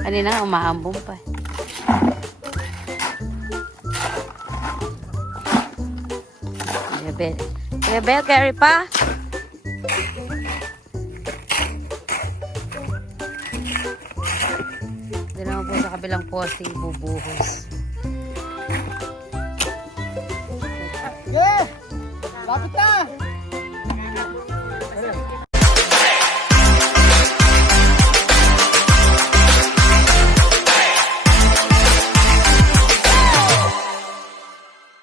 Kanina umaambong pa. Kuya Bel. Kuya Bel, carry pa? Doon naman po sa kabilang poste ibubuhos. Yeah! Lapit na!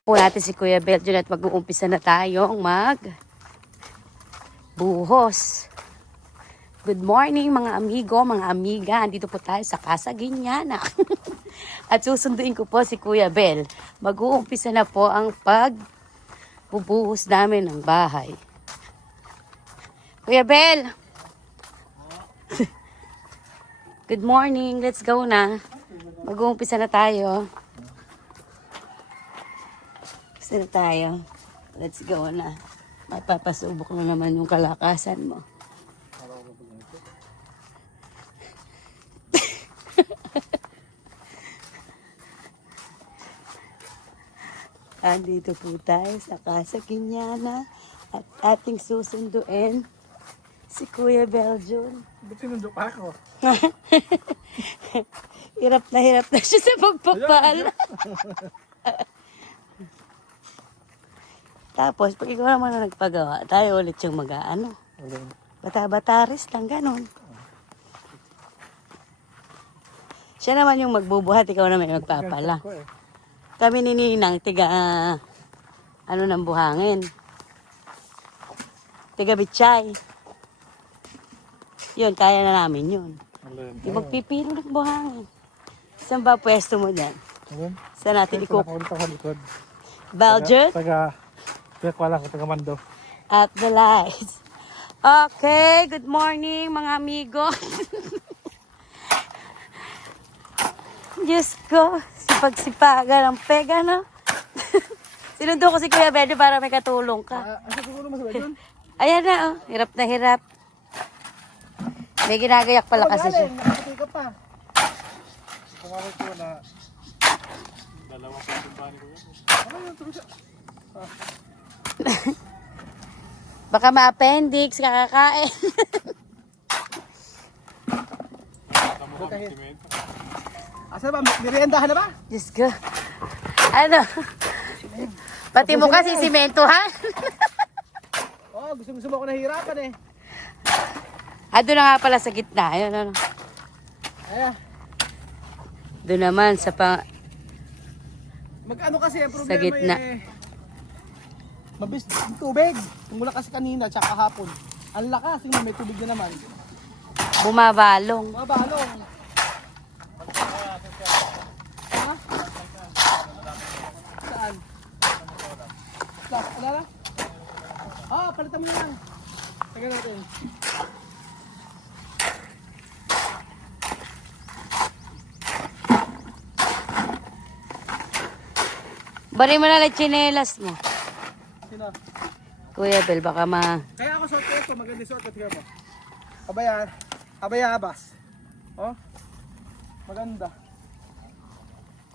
Po natin si Kuya Belgian at mag-uumpisa na tayong buhos. Good morning mga amigo, mga amiga. Andito po tayo sa Casa Guiñana. At susunduin ko po si Kuya Bel. Mag-uumpisa na po ang pagbubuhos namin ng bahay. Kuya Bel! Good morning. Let's go na. Mag-uumpisa na tayo. Umpisa na tayo. Let's go na. Mapapasubok na naman yung kalakasan mo. Andito po tayo sa Casa Guiñana at ating susunduin si Kuya Belgian. Ba't sinundo pa ako? Hirap na siya sa pagpapala. Tapos, pag ikaw naman na nagpagawa, tayo ulit yung mag-ano. Bata-bataris lang, ganun. Siya naman yung magbubuhat, ikaw naman yung magpapala. Kami ni Ninang, tiga, ano ng buhangin. Tiga bitchay. Yun, kaya na namin yun. Yung magpipilo ng buhangin. Saan ba pwesto mo dyan? Saan natin ikuk? Belgian? Wala ko, taga Mando. At the lights. Okay, good morning mga amigo. Diyos ko, sipag-sipagan ang pega, no? Sinundo ko si Kuya Bedo para may katulong ka. Asa siguro mas ba dyan? Ayan na, oh. Hirap na hirap. May ginagayak pala kasi siya. Nakapatay ka pa. Kumawag ko na dalawang pagkumpani ko. Ano yun? Tuloy siya. Baka ma-appendix, kakakain. Asa ba? Meriendahan na ba? Diyos ko. Ano? Pati mo kasi simentohan. Oo, gusto mo ako nahihirapan eh. Doon na nga pala sa gitna. Ayun, ano. Ayan. Doon naman sa Mag-ano kasi ang problema sa gitna. Mabis yung tubig. Mula kasi kanina tsaka kahapon. Ang lakas, yung may tubig na naman. Bumabalong. Mga balong. Ha? Saan? Alala? Palitan mo na lang. Tagal natin. Bari mo na lang tsinelas mo. Sino? Kuya Bel, baka Kaya ako suot ko ito. Maganda suot ko. Tignan mo. Abayabas. Oh. Maganda.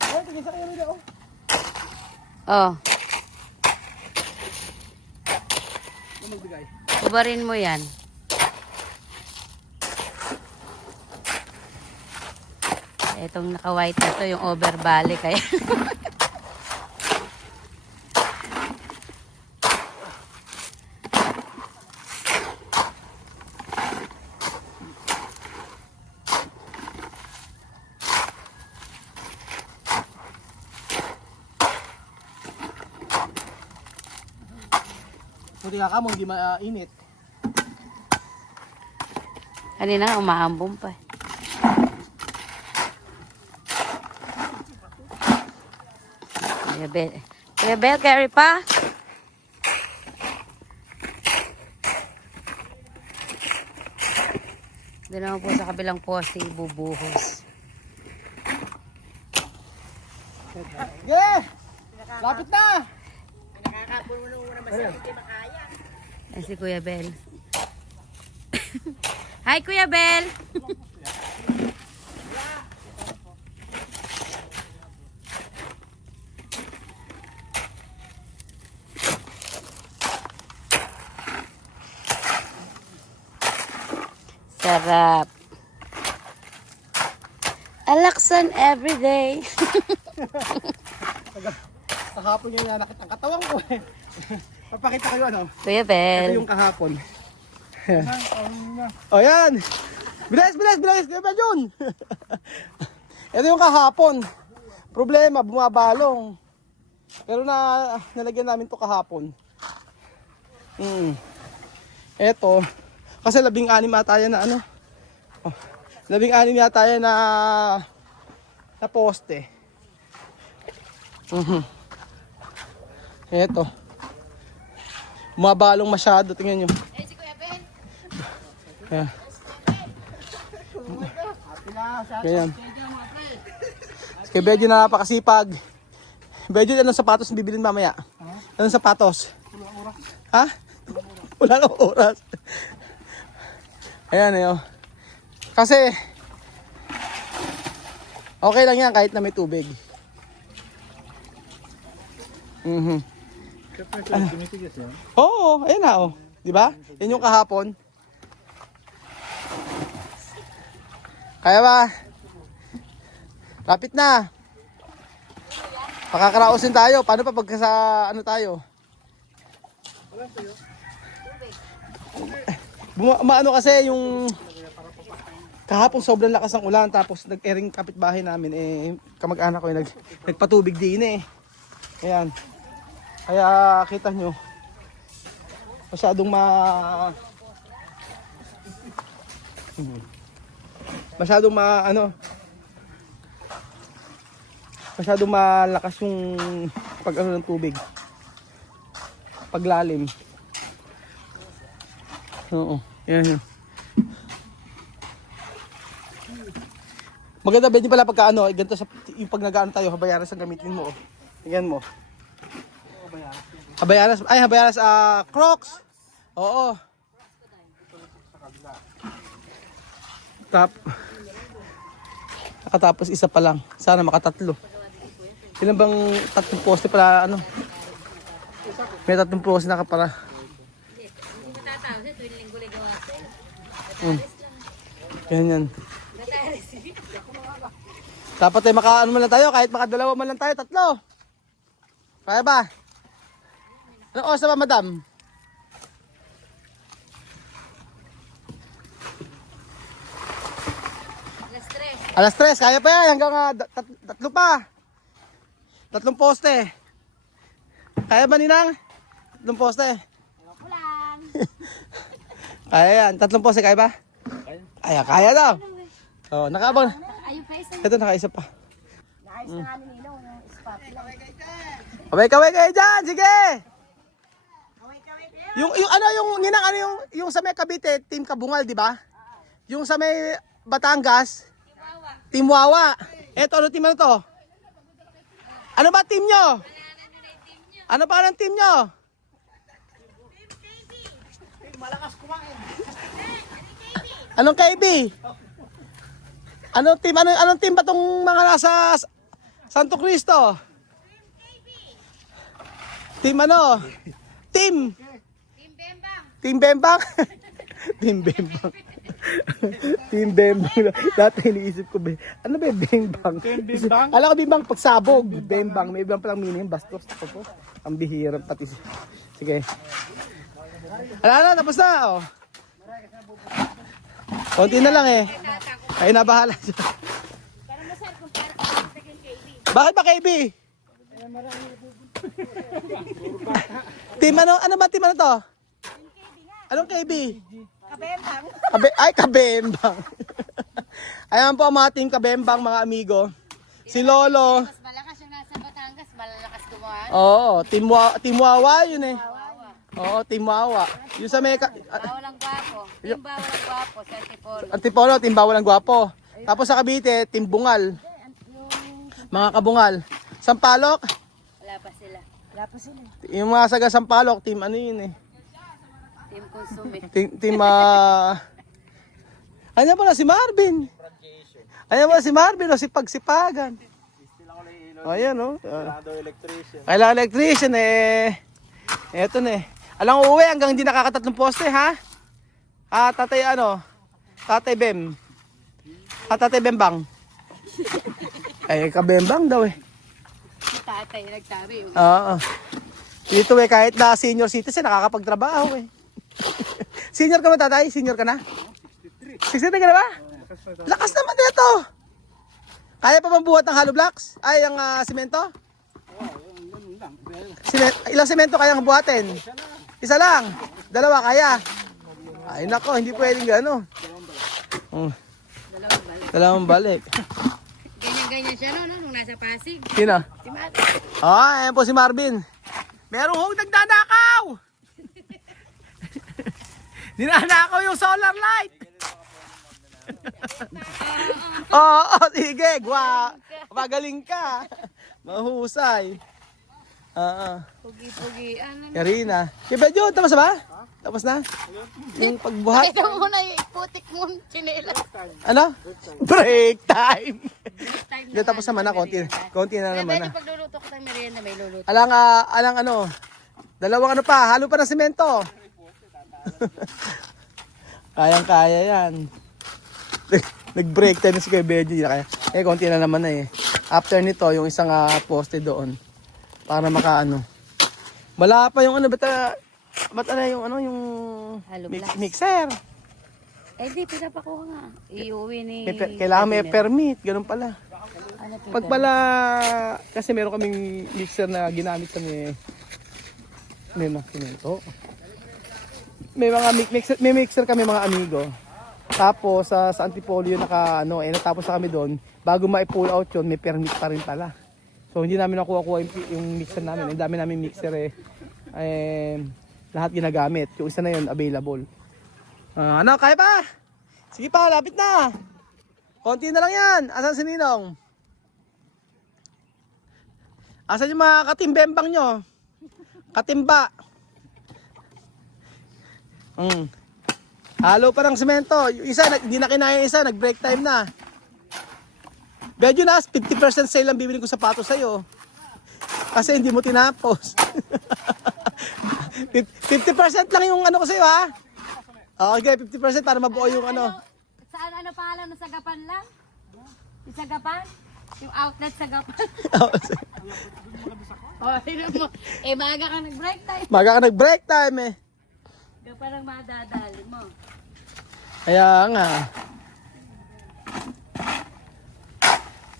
Ay, tigil sa kayo nila. Oh. Oh, Ano magbigay? ubarin mo yan. Itong naka-white na to, yung overbali kaya. Buti nga ka mo, hindi mainit. Kanina umaambong pa. Kuya Bel. Kuya Bel, carry pa? Doon naman po sa kabilang poste ibubuhos. Yeah! Lapit na! Ayan si Kuya Bel. Hi, Kuya Bel! Sarap. Alaksan everyday. Kahapon yung nanakit ang katawan ko eh. Papakita kayo ano. Kuya Ito Bel. yung kahapon. O yan. Bilis, bilis, bilis. Kuya Bel yun. Ito yung kahapon. Problema, bumabalong. Pero nalagyan namin to kahapon. Ito. Kasi 16 ata yan na ano. Oh, 16 yata yan na poste. Ito. Bumabalong masyado. Tingnan nyo. Si Kuya Bel. Ayan. Ganyan. Kaya Bedyo na napakasipag. Bedyo, anong sapatos na bibilin mamaya? Anong sapatos? Ha? Wala nang oras. Ayan eh. Kasi, okay lang yan kahit na may tubig. Tumitigas yan. Oo, ayun na oh. Di ba? Yan yung kahapon. Kaya ba? Lapit na. Pakakarausin tayo. Paano pa pagka sa ano tayo? Maano kasi yung kahapon sobrang lakas ng ulan tapos nag-ering kapitbahay namin kamag-anak ko nagpatubig din eh. Ayan. Kaya kita nyo masyadong masyadong malakas yung pag-ano ng tubig. Paglalim. Oo. Yan. Maganda ba din pala pagka ano, ganito sa yung pag nag-aano tayo, habayaras ang gamitin mo. Oh. Tingnan mo. Habayaras, Crocs. Oo. Nakatapos isa pa lang. Sana makatatlo. Ilan bang tatlong poste pala ano? May tatlong poste na para. Ganyan. Dapat ay maka ano man lang tayo, kahit makadalawa man lang tayo, tatlo. Kaya ba? Anong oras na ba, madam? Alas 3, kaya pa yan, hanggang tatlo pa. Tatlong poste. Kaya ba, Ninang? Tatlong poste. Kaya yan, tatlong poste, kaya ba? Kaya daw. Oh, nakaabang. Ito, nakaisa pa. Naayos na nga ni Nino yung spot. Kaway kayo dyan, sige! Yung ano, yung Ninang, ano yung sa may Cavite, Team Kabungal, di ba? Yung sa may Batangas, Team Wawa. Eto, ano team ano to? Ano ba team nyo? Ano pa ng team nyo? Anong KB? Anong team ba tong mga nasa Santo Cristo? Team ano? Team Bembang. Team Bembang. Team Bembang. Dati iniisip ko, ano ba yung Bembang? Team Bembang? Alam ko Bembang pagsabog. Bembang. May ibang palang meaning. Bastos. Ito po. Ang bihirang pati. Sige. Ala, tapos na. Oh. Konti na lang eh. Kayo na bahala siya. Bakit ba KB? Team ano? Ano ba team ano to? Anong KB? Kabembang. Kabembang. Ayan po ang mga team Kabembang, mga amigo. Si Lolo. Mas malakas yung nasa Batangas, malalakas gumawa. Oo, Team Wawa yun eh. Oo, Team Wawa. Yung sa may... Bawal ang gwapo. Yung bawal ang gwapo sa Antipolo. Antipolo, Team Bawal ang Gwapo. Tapos sa Cavite, Team Bungal. Mga kabungal. Sampalok, Wala pa sila. Wala po sila. yung mga saga Sampalok, team ano yun eh. Team Consume. Team Ano pala si Marvin? Ano pala si Marvin o si Pagsipagan? O yan o. Kailangan electrician eh. Eto na eh. Alang uuwi hanggang hindi nakakatatlong poste ha? Tatay ano? Tatay Bem. Tatay Bembang. Ay, kabembang daw eh. Si tatay, nagsabi. Oo. Dito eh, kahit na senior citizen, nakakapagtrabaho eh. Senior ka ba, tatay? Senior ka na? 63 ka na ba? Lakas naman dito. Kaya pa bang buhat ng hollow blocks? Ay, ang simento? Ilang simento kayang buhatin? Isa lang. Dalawa kaya. Ay nako, hindi pwedeng gano'n. Dalawang balik. Ganyan-ganyan siya nung nasa Pasig. Sino? Si Matt. Ayan po si Marvin. Merong hong nagdanakaw. Ninanakaw yung solar light. Oo, sige. Magaling ka. Mahusay. Pugi-pugi. Ano? Karina. Kaya tapos na ba? Tapos na? Yung pagbuhat? Ito muna yung iputik mo chinela. Ano? Break time. Time Hindi, tapos naman na. Konti na naman na. Pwede pagluluto ko ng merienda, may luluto. Alang ano, dalawang ano pa, halo pa ng semento. Kayang-kaya yan. Nag-break time na si Kuya Benji. Kaya, konti na naman na eh. After nito, yung isang poste doon. Para makaano. Wala pa yung ano, ba't ano yung ano, yung Halo blocks. mixer. Eh di, pinapakuha nga. Iuwi ni... Kailangan may permit, ganun pala. Ano, Pag pala, kasi meron kaming mixer na ginamit kami, may makinito. May mixer kami mga amigo. Tapos sa Antipolio natapos na kami doon. Bago ma-pull out yun, may permit pa rin pala. So hindi namin nakuha yung mixer namin. Ang dami namin mixer lahat ginagamit. Yung isa na yun available. Ano, kaya pa? Sige pa, lapit na. Konti na lang yan. Asan si Ninong? Asan yung mga katimbembang nyo? Katimba. Halo pa ng semento. Yung isa, hindi na kinaya yung isa. Nag-break time na. Medyo na, 50% sale ang bibili ko sapatos sa'yo. Kasi hindi mo tinapos. 50% lang yung ano ko sa'yo, ha? Okay, 50% para mabuo yung ano. Saan ano pangalan ng Sagapan lang? Yung Sagapan? Yung outlet Sagapan? Oh, tignan mo. Maga ka nag-break time. Maga ka nag-break time eh. Kaya parang madadali mo. Kaya nga.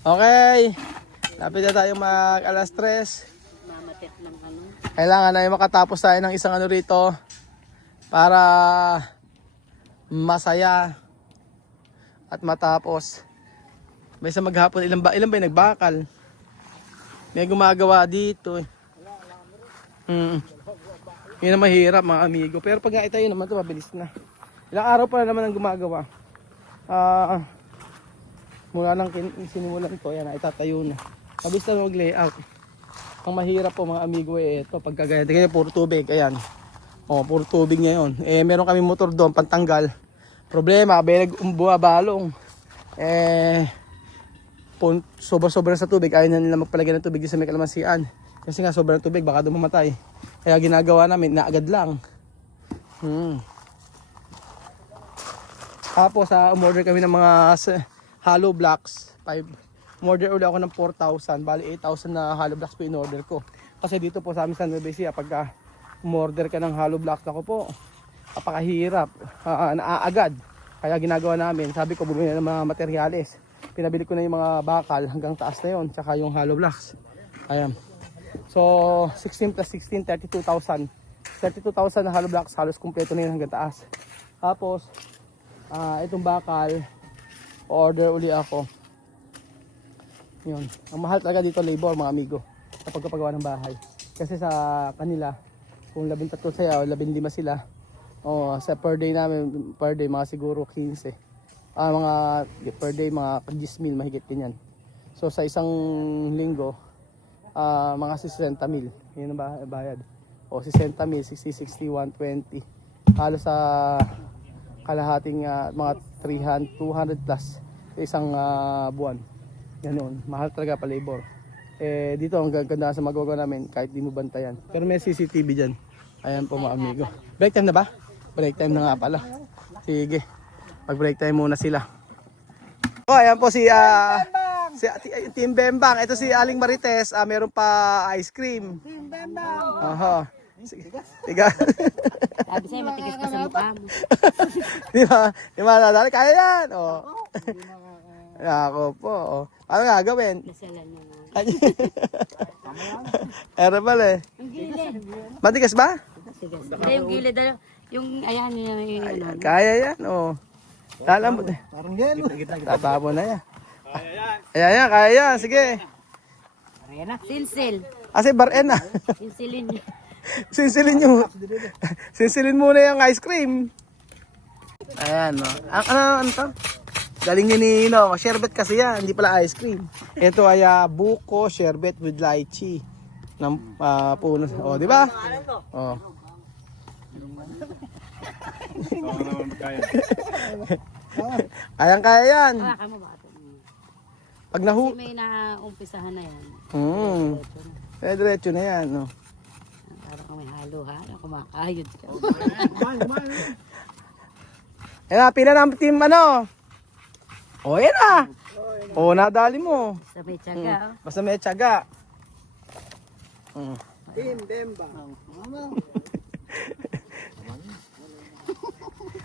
Okay. Lapit na tayo mag alas 3. Mamatit ng ano. Kailangan na makatapos tayo ng isang ano rito para masaya at matapos. May isang maghapon, ilan ba yung nagbakal? May gumagawa dito eh. Yun ang mahirap mga amigo. Pero pag naitayo naman ito, mabilis na. Ilang araw pa na naman ang gumagawa. Mula nang sinimulan ko, yan, itatayo na. Mabilis na mag-layout. Ang mahirap po mga amigo ito pagkagaya. Kaya puro tubig, ayan. Puro tubig ngayon. Meron kami motor doon, pantanggal. Problema, bumabalong. Sobra-sobra sa tubig. Ayaw na nila magpalagay ng tubig sa may kalamansian. Kasi nga sobrang tubig, baka doon mamatay. Kaya ginagawa namin, naagad lang. Tapos, umorder kami ng mga hollow blocks. Umorder ulit ako ng 4,000. Bali, 8,000 na hollow blocks po in-order ko. Kasi dito po sa amin sa Nueva Ecija, pagka umorder ka ng hollow blocks, ako po, napakahirap. Naaagad. Kaya ginagawa namin, sabi ko, bumili ng mga materyales. Pinabili ko na yung mga bakal hanggang taas na yun, tsaka yung hollow blocks. Ayan. So, 16 plus 16, 32,000. 32,000 na hollow blocks, halos kumpleto na yun hanggang taas. Tapos, itong bakal, order uli ako. Yun. Ang mahal talaga dito labor mga amigo sa pagpapagawa ng bahay. Kasi sa kanila, kung 13 sila o 15 sila, sa per day namin, mga siguro 15. Mga per day, mga 10,000 mahigit ganyan. So sa isang linggo, mga 60,000. Yun ang bayad. O 60,000, 60, 60, 120. Halos sa kalahating mga 300, 200 plus sa isang buwan. Ganun, mahal talaga pa labor. Dito ang ganda sa magagawa namin kahit di mo bantayan. Pero may CCTV dyan. Ayan po mga amigo. Break time na ba? Break time na nga pala. Sige. Mag-break time muna sila. Oh, ayan po si Team Bembang. Ito si Aling Marites, meron pa ice cream. Team Bembang. Oho. Sige. Tiga. Sabi sa'yo, matigas pa sa mukha mo. Di ba nadali? Kaya yan. Oh. Ako po. Oh. Ano gagawin? Nasalan niya na. Erebal eh. Yung gilid. Matigas ba? Sige. Hindi, yung gilid. Yung, ayan, yung ano. Kaya yan. Oh. Lalamot eh. Parang yelo. Tatapon na yan. Ayan yan. Kaya yan. Sige. Sinsil. Kasi bar-en na. Sinsilin niya. Sinsilin muna yung ice cream. Ayan, no. Ano to? Galing ni Nino. Sherbet kasi yan, hindi pala ice cream. Ito ay buko sherbet with lychee. Ng puno. Oh, di ba? Oh. Kaya yan. Hawakan mo ba ito? Pag Kasi may naumpisahan na yan. Diretso na yan, no. Parang kung may halo-halo, kumakayod ka. Ayan, pila ng team ano. O, yan na. O, nadali mo. Sa may tiyaga. Oh. Basta may tiyaga. Team Bembang.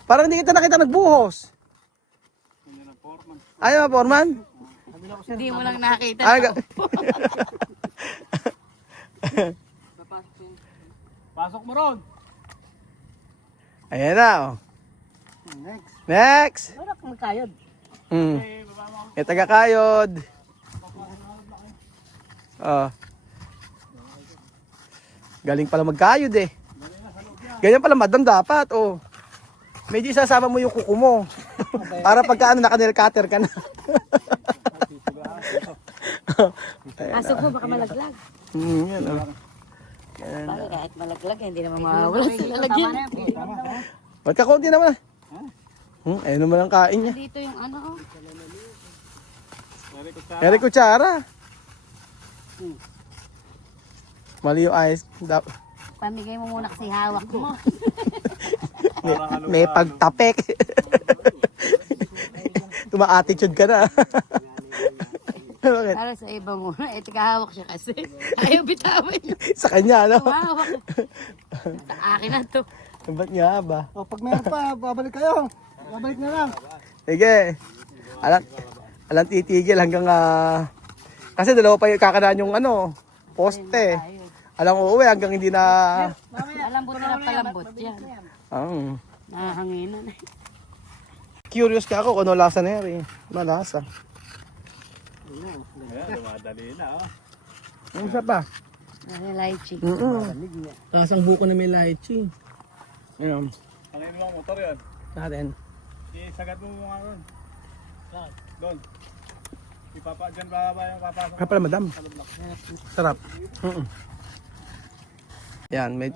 Parang hindi kita nakita nagbuhos. Ayaw, Foreman? Hindi mo lang nakita. Ay, Pasok mo ron. ayan na, oh. Next. Wala kang magkayod. Taga-kayod. Oh. Galing pala magkayod eh. Ganyan pala madam dapat, oh. Medyo isasama mo yung kuko mo. Para pagka naka-nail cutter ka na. Pasok mo, baka malaglag. Yan, oh. Bakit kahit malaglag, hindi naman mawawala sa lalagyan. Magkakunti naman. Ayun naman ang kain niya. Dito yung ano, oh. Eric Kutsara. Mali yung ice. Pamigay mo muna kasi hawak mo. May pagtapik. Tuma-attitude ka na. Bakit? Para sa iba muna, tikahawak siya kasi. Ayaw bitawan niya. Sa kanya, ano? Tumawak. Sa akin na to. Ba't nga ba? O, pag meron pa, babalik kayo. Babalik na lang. Sige. Alam titigil hanggang kasi dalawa pa yung kakanaan yung ano, poste. Alam uuwi hanggang hindi na Malambot na palambot yan. Nahanginan. Curious ka ako kung ano lasa na yan. Malasa. Ayan, dumadali na. Ano isa pa? Ano lychee. Lasang buko na may lychee. Ayan. Ang ino ng motor yan. Natin. Isagad mo mga ron. Doon. Diyan bababa yung papasok. Kaya pala madam. Sarap. Yan, may...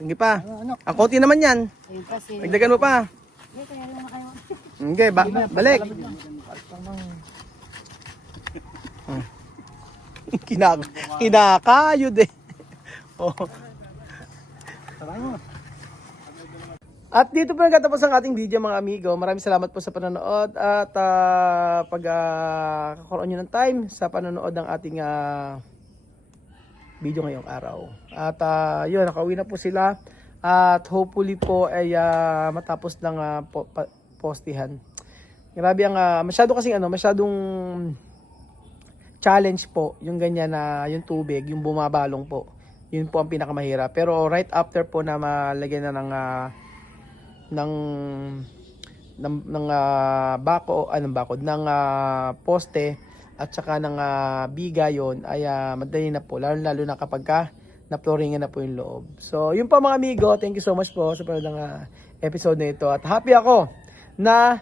Hindi pa. Ang konti naman yan. Ayun kasi. Dagdagan mo pa. Hindi, kaya rin kayo. Okay, balik. Kinakayod eh. Oh. At dito po nagtatapos ang ating video mga amigo. Maraming salamat po sa panonood at pagkakaroon nyo ng time sa panonood ng ating video ngayong araw. At yun, nakauwi na po sila at hopefully po ay matapos ng postihan. Grabe ang masyadong challenge po yung ganyan na yung tubig, yung bumabalong po. Yun po ang pinakamahirap. Pero right after po na malagyan na ng poste at saka ng biga yon ay madali na po, lalo na kapag na-flooringan na po yung loob. So yun po mga amigo, thank you so much po sa panonood ng episode na ito at happy ako na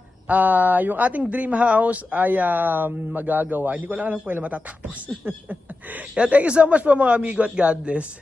yung ating dream house ay magagawa. Hindi ko lang alam kung kailan matatapos. Kaya thank you so much po mga amigo at God bless.